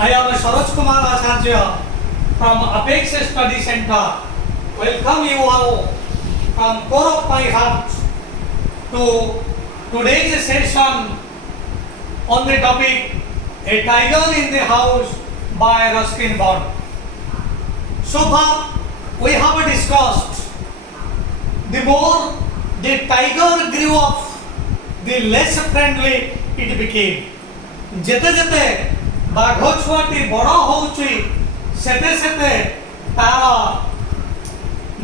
I am Saroj Kumar Acharya from Apex Study Center. Welcome you all from core of my heart to today's session on the topic A Tiger in the House by Ruskin Bond. So far we have discussed the more the tiger grew up, the less friendly it became. जेते जेते बाघ छुआटी बड़ होउची सेते सेते तार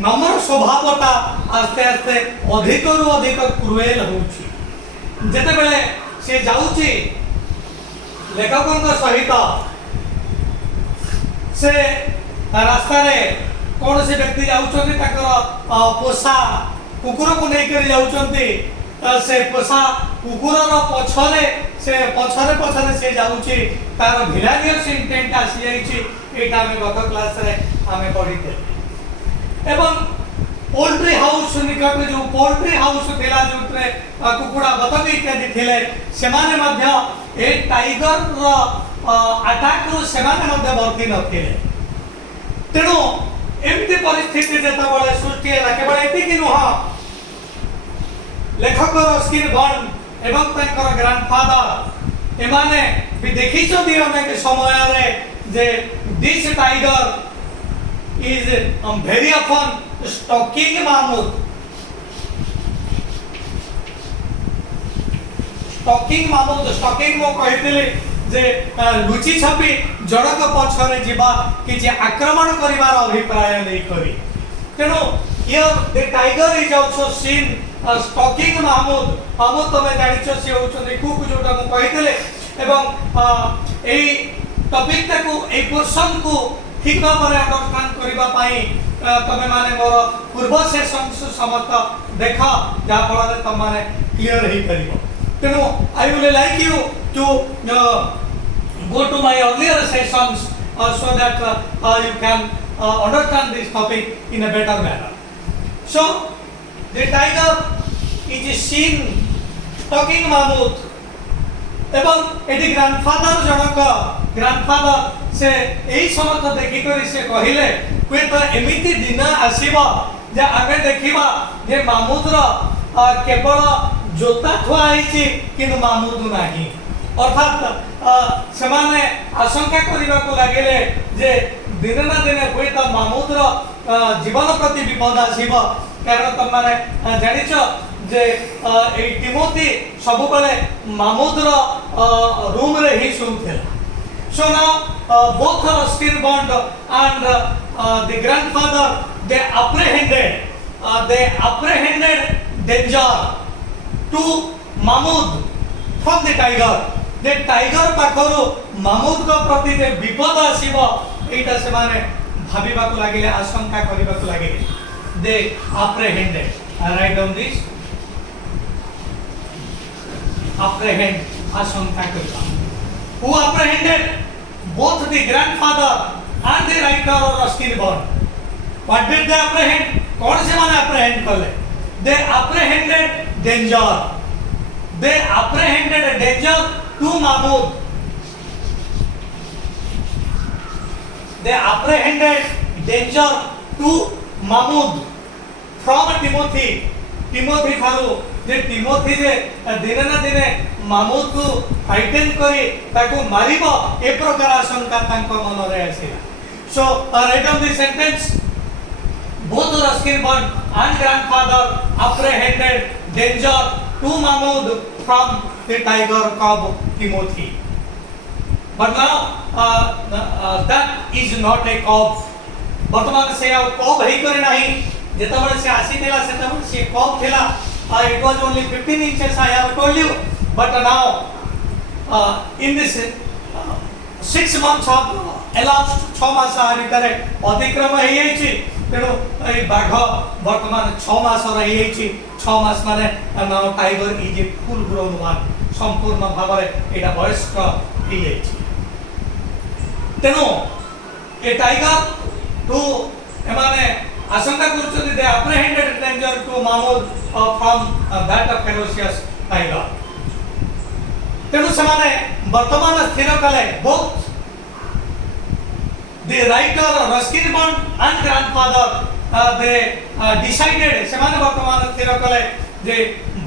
नम्र स्वभावटा आस्ते आस्ते अधिक रु अधिक क्रुएल होउची। जेते बेले से जाउची लेखकन सहित से रास्ता रे कौन से व्यक्ति जाउछन्ती ताकर पोसा कुकुर को नहीं कर जाउछन्ती से पोसा कुकुरर पछरे से पछरे से जाउची तार भिलानियस इंटेंट आसी जाइची। एटा हम गत क्लास रे हमें पढिते एवं पोल्ट्री हाउस निकट जो पोल्ट्री हाउस थिला जोतरे कुकुड़ा बतक इत्यादि थिले सेमाने मध्य ए टाइगर रो अटैक रो सेमाने मध्य वर्ती नथिले। तेणु एमती परिस्थिति जेता बळे सृष्टि होला केवल एतिकी नुहा लेखक रस्किन बॉन्ड एवं तांकर ग्रैंडफादर एमाने भी देखिछो दी अनेक समय रे जे this tiger is very often stalking Mahmud stalking मो कहितले जे लुचि छपी जड़क पछरे जीवा कि आक्रमण करिवार अभिप्राय नहीं करी। तेणु here the tiger is also seen stalking मामूद तमे जानिछो से होचों कुक जोटा मु कहितले एवं एई टॉपिक को ए पोर्शन को ठीक भाव में अंडरस्टैंड करबा पाई तमे माने मोर पूर्व सेशन समस्त देख जा फल रे तम माने क्लियर हे परिबो। तेणु I will like you to go to my earlier sessions so that you can understand this topic in a better manner. So the tiger is seen stalking mammoth एवं एटी ग्रैंडफादर जनक grandfather से एई समस्त देखि करी से कहिले कोइ तो एमिति दिन आसीबो जे आगे देखिबा जे मामूद रो केवल जोता थुआ आइछि किंतु मामूद नाही। अर्थात सेमाने आशंका करबा को लागले जे दिन ना दिन होय त मामूद रो जीवन प्रति विपद आसीबो। कारण त माने जानिछो जे ए टिमोथी सब बेले मामूद रो रूम रे ही सुनथेला। So now both Ruskin Bond and the grandfather they apprehended danger to Mahmud from the tiger. The tiger Pakhro Mamud को प्रति जे विपद आसीबो एटा से माने भाबिबा को लागिले आशंका करबा को लागिले। They apprehended. I write down this. Apprehend आशंका करबा। Who apprehended? Both the grandfather and the writer of Ruskin Bond. What did they apprehend? कौन से माने apprehend करले? They apprehended danger. They apprehended danger to Mahmud. They apprehended danger to Mahmud from Timothy. Timothy थारु जे Timothy जे दिन ना दिन मामूद को फाइटेन करी ताको मारिबो ए प्रकार आशंका तांको मन रे आसीला। So write down this sentence both Ruskin Bond and grandfather apprehended danger to Mahmud from the tiger cub Timothy. But now that is not a cub. वर्तमान से आ कब हे करे नाही जेतबे से आसी देला सेतबे से कब थिला। It was only 15 inches I have told you, but now in this 6 months of elapsed 6 मास भितर अतिक्रम हे जाइछि। तेणु ए बाघ वर्तमान 6 मास रही जाइछि। 6 मास माने now tiger is a full grown one संपूर्ण भाव में एटा वयस्क हे जाइछि। तेणु ए टाइगर टू एमाने आशंका करुछथि दे apprehended danger to Mahmud from that of ferocious tiger। तेणु से वर्तमान स्थिर कले both the writer Ruskin Bond and grandfather they decided semane bartaman thira kale je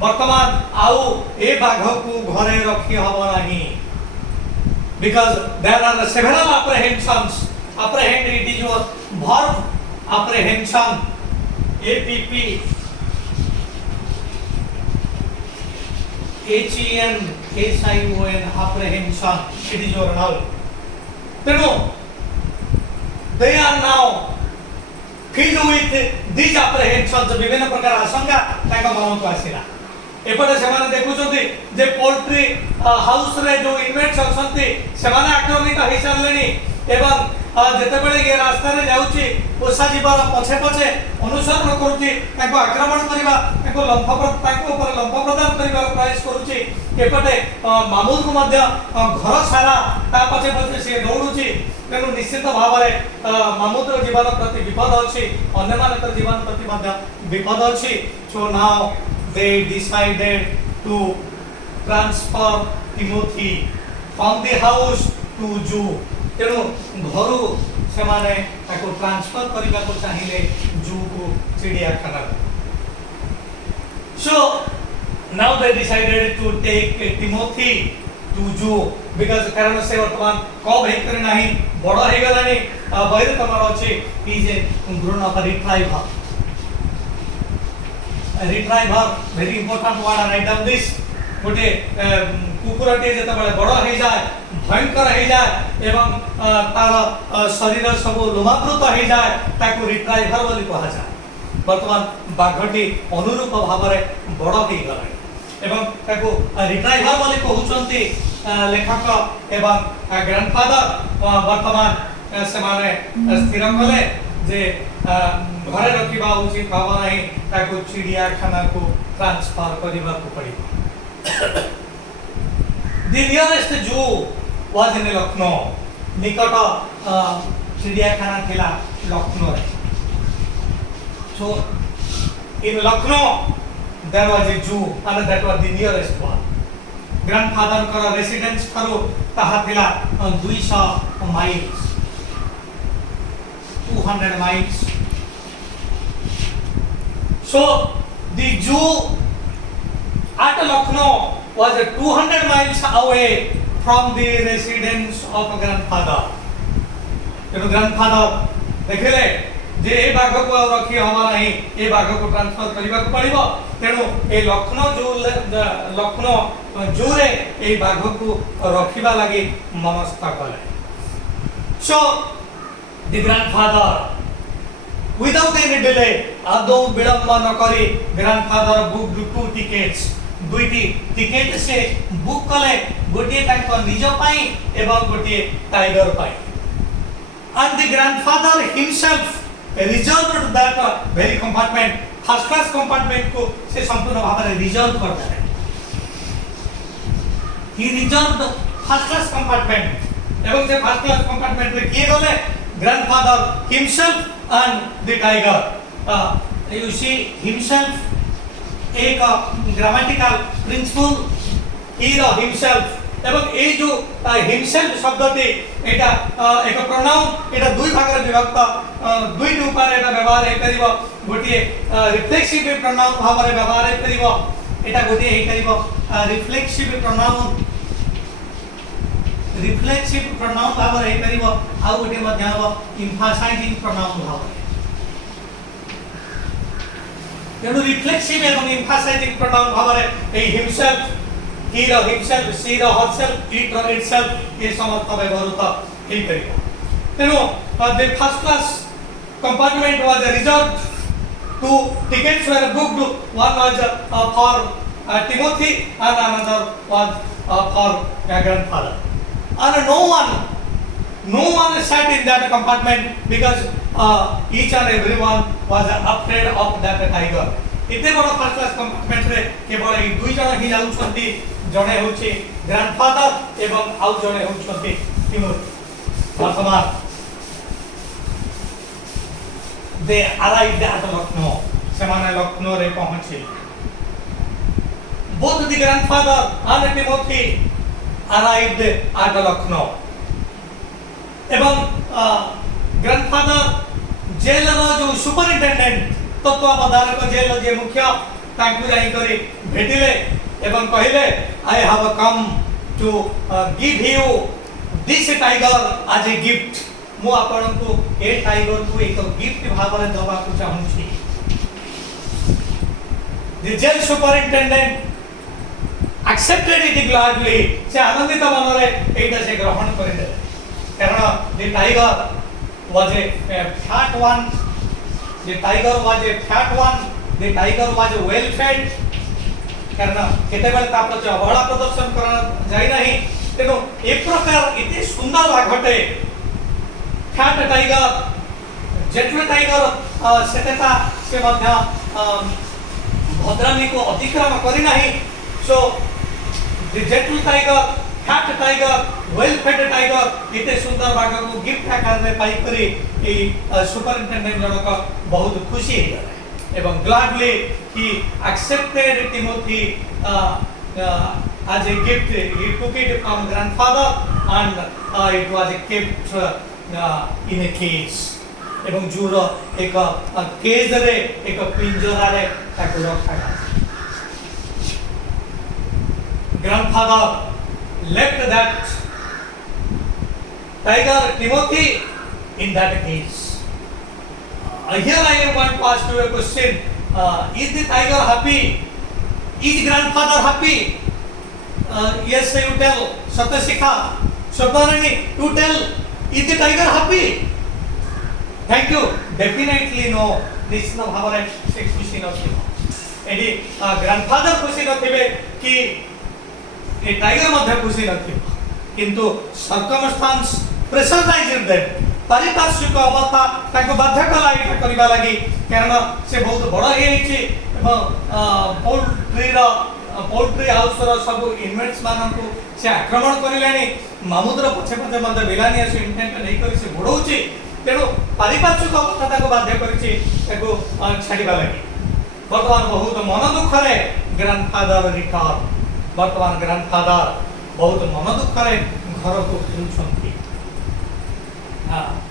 bartaman au e bagho ku ghare rakhi habo nahi, because there are several apprehensions. Apprehend, it is your verb apprehension, APPHENSION, apprehension, it is your noun. Tenu they are now filled with these apprehensions, विभिन्न प्रकार आशंका ताका मन को आसिला। एपटे सेमाने देखुछन्ति जे poultry house रे जो inmates अछन्ति सेमाने आक्रमित होई सारलेनी एवं जेतेबेले ये रास्ता रे जाउची पोसा जीवार पछे पछे अनुसरण करूची, ताको आक्रमण करिबा, ताको ताको ऊपर लंफ प्रदान करिबा प्रयास करूची। एपटे मामूल को मध्य घर सारा ता पछे पछे से दौड़ुची। तेणु निश्चित भाव में मामूदर जीवन प्रति विपद अच्छी, अन्य मानकर जीवन प्रति मध्य विपद अच्छी। So now they decided to transfer Timothy from the house to zoo. तेणु घर से माने ताको ट्रांसफर करने को चाहिए जू को चिड़ियाखाना। So now they decided to take Timothy to zoo, because कारण से वर्तमान कब हे करे नाही बड़ हे गलानी बहिर तमर अछि is a grown up retriever. Retriever very important word, right down this. गोटे कुकुरटे जते बळे बड़ हे जाय, भयंकर हे जाय एवं तार शरीर सब लोमावृत हे जाय, ताको रिट्राइवर बोली कहा जाय। वर्तमान बाघटी अनुरूप भाव में बड़ हे गलानी एवं ताको रिट्राइवर बोली कहउचंती लेखक एवं ग्रैंडफादर। वर्तमान से माने स्थिर कले जे घरे रखिबा उचित भाव नाही, ताको चिड़ियाखाना को ट्रांसफर करिबा को पड़िबो। The nearest zoo was in Lucknow, निकट चिड़ियाखाना थिला लखनऊ रे। So in Lucknow there was a zoo and that was the nearest one. Grandfather का रेसिडेंस करो ताहा थिला 200 miles, 200 miles. So the zoo at Lucknow was 200 miles away from the residence of grandfather. तेणु grandfather देखले जे ए बाघ को रखी हमारा ही ए बाघ को ट्रांसफर करबा को पड़िबो। तेणु ए लखनऊ जू रे ए बाघ को रखिबा लागि मनस्थ कले। So the grandfather without any delay, आदौ विलंब न करी ग्रैंडफादर बुक 2 टिकेट्स, दुईटी टिकेट से बुक कले, गोटे तांको निज पाई एवं गोटे tiger pi. And the grandfather himself reserved that very compartment, first class compartment को से संपूर्ण भाव में रिजर्व कर दे। He reserved first class compartment एवं से first class compartment में किए गए grandfather himself and the tiger. You see himself एक grammatical principle, hero himself एवं ए जो हिमसेल्फ शब्दटी एटा एक प्रोनाउन एटा दुई भाग रे विभक्त, दुई रूपर एटा व्यवहार हे करिवो। गोटे रिफ्लेक्सिव प्रोनाउन भाव रे व्यवहार हे करिवो, एटा गोटे हे करिवो रिफ्लेक्सिव प्रोनाउन, रिफ्लेक्सिव प्रोनाउन भाव रे हे करिवो। आ गोटे मध्य हो एम्फासाइजिंग प्रोनाउन भाव रे। तेणु रिफ्लेक्सिव एवं एम्फासाइजिंग प्रोनाउन भाव रे ए himself, he or himself, she or herself, it or itself ये समर्थ व्यवहारता हे करिवो। तेणु the first class compartment was reserved, 2 tickets were booked, one was for Timothy and another was for grandfather. And no one sat in that compartment because each and everyone was afraid of that tiger. इतने बड़ा first class compartment रे केवल ए दुई जण ही जाउछंती, जणे होछि grandfather एवं आउ जणे होछंती टिमोथी। वर्तमान दे अराइव्ड एट लखनऊ, सेमाने लखनऊ रे पहुंचे। Both the grandfather and Timothy arrived at Lucknow एवं ग्रैंडफादर जेल रो जो सुपरिटेंडेंट तत्वावधारक जेल जे मुख्य तांकु जाई करी भेटिले एवं कहिले I have come to give you this tiger as a gift मु आपन को ए टाइगर को एक गिफ्ट भाव रे दबा को चाहू छी the jail superintendent accepted it gladly से आनंदित मन रे एटा से ग्रहण करिले कारण the tiger was a fat one, the tiger was a fat one, the tiger was well fed कारण केतेबेले ता प्रति अवहेला प्रदर्शन करा जाय नाही तेनो एक प्रकार इते सुंदर लागटे फैट टाइगर जेटल टाइगर सेतेता से मध्य भद्रामी को अतिक्रम करी नाही so the gentle tiger fat tiger well fed tiger इते सुंदर बाघ को गिफ्ट आकार में पाई करी ए सुपरिटेंडेंट जनक बहुत खुशी है एवं gladly he accepted Timothy as a gift. He took it from grandfather and it was kept in a cage एवं जूर एक केज रे एक पिंजरा रे ताको रखा गया grandfather left that tiger Timothy in that cage. Here I want to ask you a question. Is the tiger happy? Is grandfather happy? Yes, you tell. Satyashikha, Swaparani, you tell. Is the tiger happy? Thank you. Definitely no. निश्चित भाव में से खुशी नथिबो. AD grandfather खुशी नथिबे कि ए tiger मध्य खुशी नथिबो. किंतु circumstance pressurised them. पारिपार्श्विक अवस्था ताको बाध्य कला एटा करबा लागि कारण से बहुत बड़ हे छि एवं पोल्ट्री हाउस रो सब इन्वेंट्स मानन को से आक्रमण करिलानी मामुद्र पछे पछे मध्य बिलानी आसु इंटेंट नै करि से बढौछि तेनो पारिपार्श्विक अवस्था ताको बाध्य करिछि ताको छाडिबा लागि वर्तमान बहुत मन दुख रे ग्रैंडफादर रिटर्न वर्तमान ग्रैंडफादर बहुत मन दुख रे घर को फेरुछंती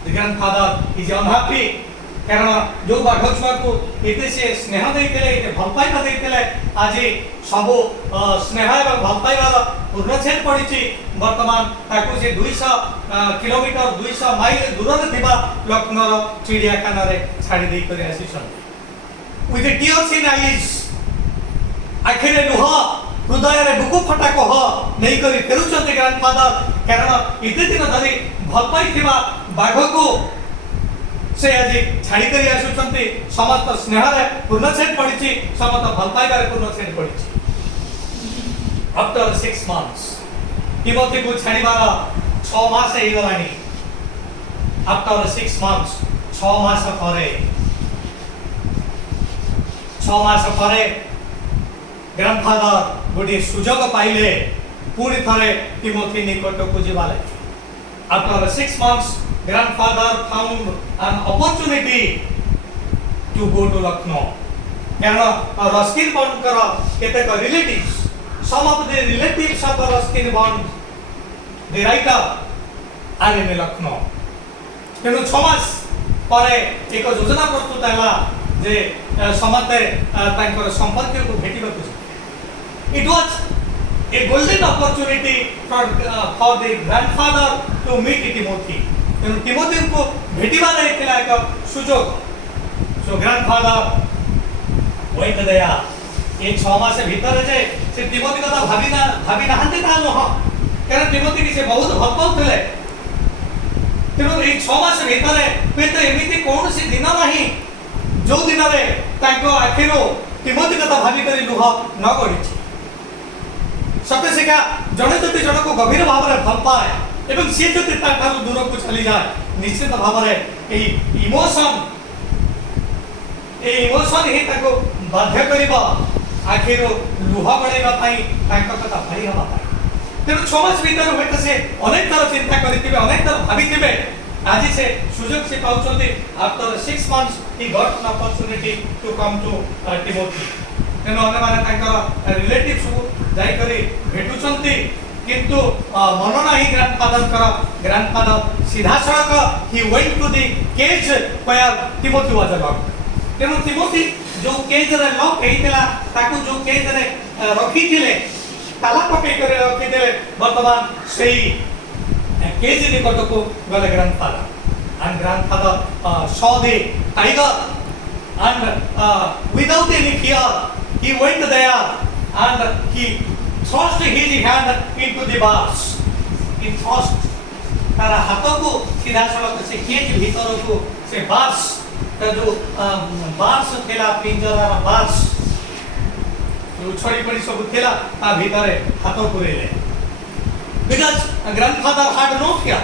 the grandfather is unhappy कारण जो बाघ छुआ को एते से स्नेह देइतेले एते भल पाइबा देइतेले आज सब स्नेह एवं भल पाइबार पूर्णछेद पड़िछि वर्तमान ताको जे 200 किलोमीटर 200 माइल दूर रे थिबा लखनऊ चिड़ियाखाना रे छाड़ी देइ करे आसीछन with tears in eyes आखिरे लुह हृदय रे बुकु फटा कह नै करी फेरुछन ग्रैंडफादर कारण इते दिन धरि भल पाइथिबा बाघ को से आज छाड़ी करी आसुछंती समस्त स्नेह रे पूर्णछेद पड़िछि समस्त भल पाइबारे पूर्णछेद पड़िछि आफ्टर 6 months टिमोथी को छाड़ीबार 6 मास हे गलानी आफ्टर 6 months 6 मास परे ग्रैंडफादर गोटे सुजोग पाइले पुणी थरे टिमोथी निकट को जिबाले after 6 months grandfather found an opportunity to go to Lucknow. कारण रस्किन बॉन्ड कर केतेक relatives some of the relatives of Ruskin bond the writer are in Lucknow. तेणु 6 मास परे एक योजना प्रस्तुत हैला जे समते तांकर संपर्क को भेटिबा को it was a golden opportunity for the grandfather to meet Timothy. तेणु टिमोथी को भेटिबा देथिला एक सुजोग. So grandfather wait there. ये 6 मास भीतर जे से टिमोथी कथा भाबी नाहंते ता न कारण टिमोथी की से बहुत भल पाउथले. तेणु ये 6 मास भीतर पे तो एमिति कौन सी दिन नाही जो दिन रे ताको आखिरो टिमोथी कथा भाबी करी लुह न गडिछि. सत्य से क्या जड़े जति जन को गभीर भाव में भल पाए एवं सी जति दूर को चली जाए निश्चित भाव में इमोशन ही ताको बाध्य करिबा आखिर लुह गड़ेबा पई तांको कथा भाई हवा पाए. तेणु 6 मास भीतर होइत से अनेक तरह चिंता करिथिबे अनेक तरह भाबिथिबे आज से सुजोग से पाउछन्ती. After 6 months he got an opportunity to come to Timothy. तेणु अन्य माने तांकर रिलेटिव्स को जाई करी भेटुछन्ती किंतु मन नाही ग्रैंडफादर सीधा सड़क ही went to the cage where Timothy was locked तेणु टिमोथी जो केज रे लॉक हेइतला ताकू जो केज रे रखिथिले ताला पके करे रखिथिले वर्तमान सेही केज निकट को गले grandfather and grandfather saw the tiger and without any fear he went there and he thrust his hand into the bars. He thrust तार हाथ को सीधा सड़क से केज भीतर को से बार्स का जो बार्स थेला पिंजरा बार्स जो छड़ी पड़ी सब थेला ता भीतर हाथ पुरेले because grandfather had no fear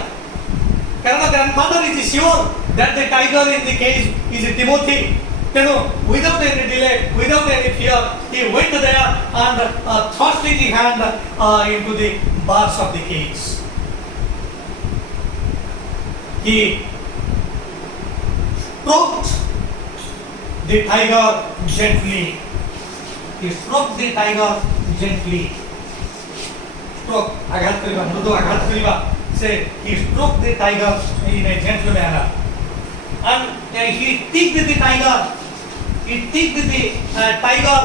कारण grandfather is sure that the tiger in the cage is Timothy. तेणु without any delay, without any fear, he went there and thrust his hand into the bars of the cage. He stroked the tiger gently. He stroked the tiger gently. Stroke, आघात करिबा, मृदु आघात करिबा. Say he stroked the tiger in a gentle manner, and he ticked the tiger. He ticked the tiger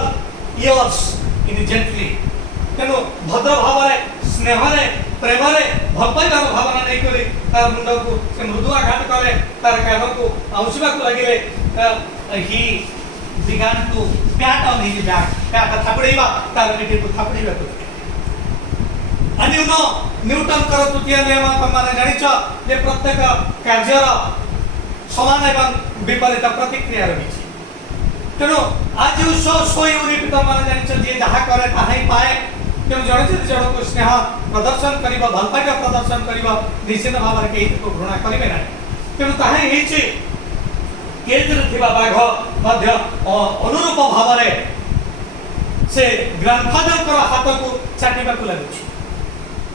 ears in gently. तेणु भद्र भाव स्नेह प्रेम भलपाइबार भावना नहीं करी तार मुंड को से मृदु आघात कले तार कान को आउसिबा को लगिले ही began to pat on his back pat थापड़ीबा तार पेटी को थापड़ीबा को and you know न्यूटन कर तृतीय नियम माने जानिछ जे प्रत्येक कार्यर समान एवं विपरीत प्रतिक्रिया रही तेणु आज सोई रिपीट माने जानिछ जे जहा करे ताहा ही पाए तेणु जड़े से जड़ को स्नेह प्रदर्शन करिबा भलपाइबा प्रदर्शन करिबा निश्चित भाव में केही को घृणा करिबे ना तेणु ताहा हेछि केज रे थिबा बाघ मध्य अनुरूप भाव रे से ग्रैंडफादर को हाथ को चाटिबा को लागुछि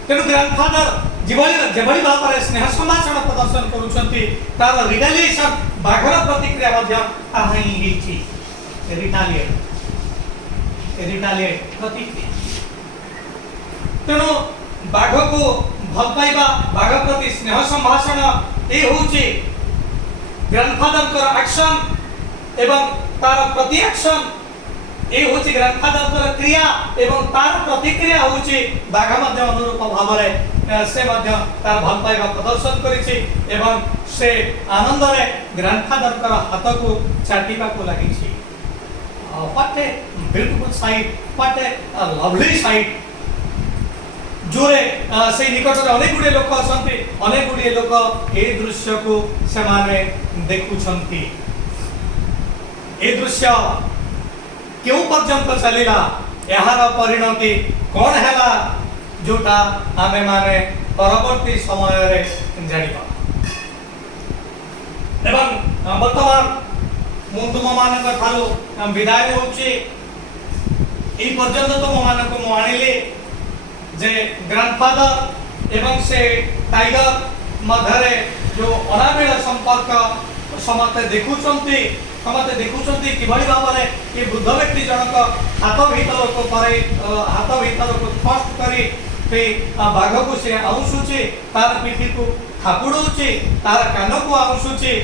तेणु ग्रैंडफादर जेभली भाव में स्नेह समाचरण प्रदर्शन करुछंती तार रिटालिएशन बाघर प्रतिक्रिया मध्य ताहा ही हेछि रिटालिएट प्रतिक्रिया तेणु बाघ को भल पाइबा बाघ प्रति स्नेह संभाषण ए होची ग्रैंडफादर को एक्शन एवं तार प्रति एक्शन ए होची ग्रैंडफादर को क्रिया एवं तार प्रतिक्रिया होची बाघ मध्य अनुरूप भाव रे से मध्य तार भल पाइबा प्रदर्शन करिछि एवं से आनंद रे ग्रैंडफादर को हाथ को चाटिबा को लागिछि what a beautiful sight, what a lovely sight. जोरे से निकट रे अनेक गुडे लोक असंती अनेक गुडे लोक ए दृश्य को समाने देखुछंती ए दृश्य केउ पर्यंत चलिला एहार परिणति कोन हैला जोटा आमे माने परवर्ती समय रे जानिबा एवं वर्तमान मु तुम मानक ठारू विदाय होछि ए पर्यंत तुम मानक मु आनिले जे ग्रैंडफादर एवं से टाइगर मधरे जो अनाबिल संपर्क समते देखुचंती किभली भाव में ये वृद्ध व्यक्ति जनक हाथ भीतर को करे हाथ भीतर को फर्स्ट करी पे बाघ को से आउसुचे तार पिठी को थापुडुचे तार कान को आउसुचे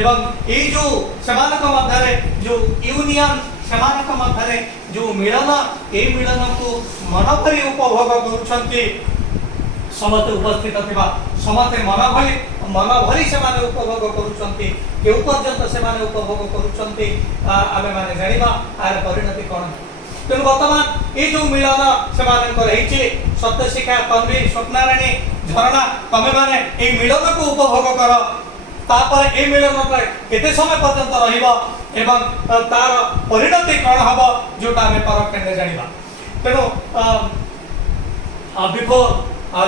एवं ए जो समानक मधरे जो यूनियन समानक मधरे जो मिलन ए मिलन को मन भरी उपभोग करुछंती समते उपस्थित थिबा समते मन भरी से माने उपभोग करुछंती के पर्यंत से माने उपभोग करुछंती आमे माने जानिबा आर परिणति कोन तेणु वर्तमान ये जो मिलन से माने रही सत्य शिखा तन्वी स्वप्नाराणी झरणा तमे माने ए मिलन को उपभोग कर तापर ए मिलन केते समय पर्यंत रहिबो एवं तार परिणति कोन हबो जोटा आमे परखेंडे जानिबा तेणु before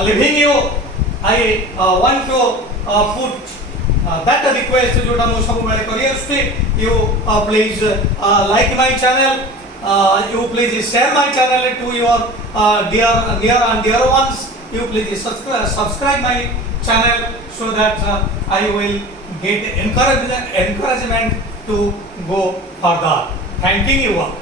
leaving you I want to put that request जोटा मु सब बेले करी आछी you please like my channel you please share my channel to your near and dear ones you please subscribe my channel so that I will get encouragement to go further. Thanking you all.